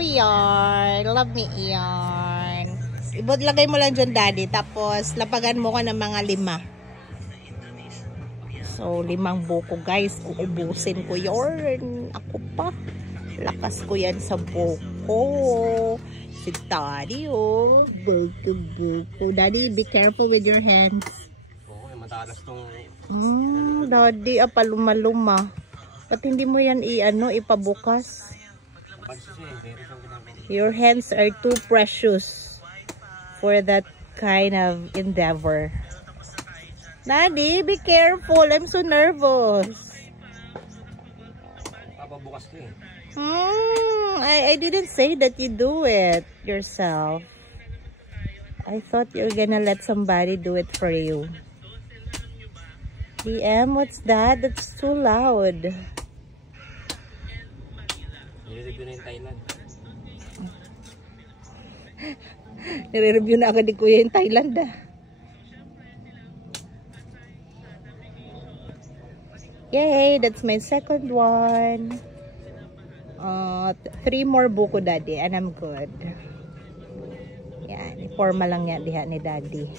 Yarn. Love me yarn. Ibod lagay mo lang dyan, daddy. Tapos, lapagan mo ka ng mga 5. So, 5 buko, guys. Uubusin ko yarn. Ako pa. Lakas ko yan sa buko. Si daddy, oh. Buko. Daddy, be careful with your hands. Oo, matalas tong... Daddy, paluma-luma. Ba't hindi mo yan ipabukas? Your hands are too precious for that kind of endeavor. Daddy, be careful. I'm so nervous. Papabukas ko eh. I didn't say that you do it yourself. I thought you're gonna let somebody do it for you. DM, what's that? That's too loud. Nire-review na yung Thailand. Nire-review na agad ni Kuya yung Thailand ah. Yay! That's my second one. 3 more buko, daddy, and I'm good. Yan. Forma lang yan diha ni daddy.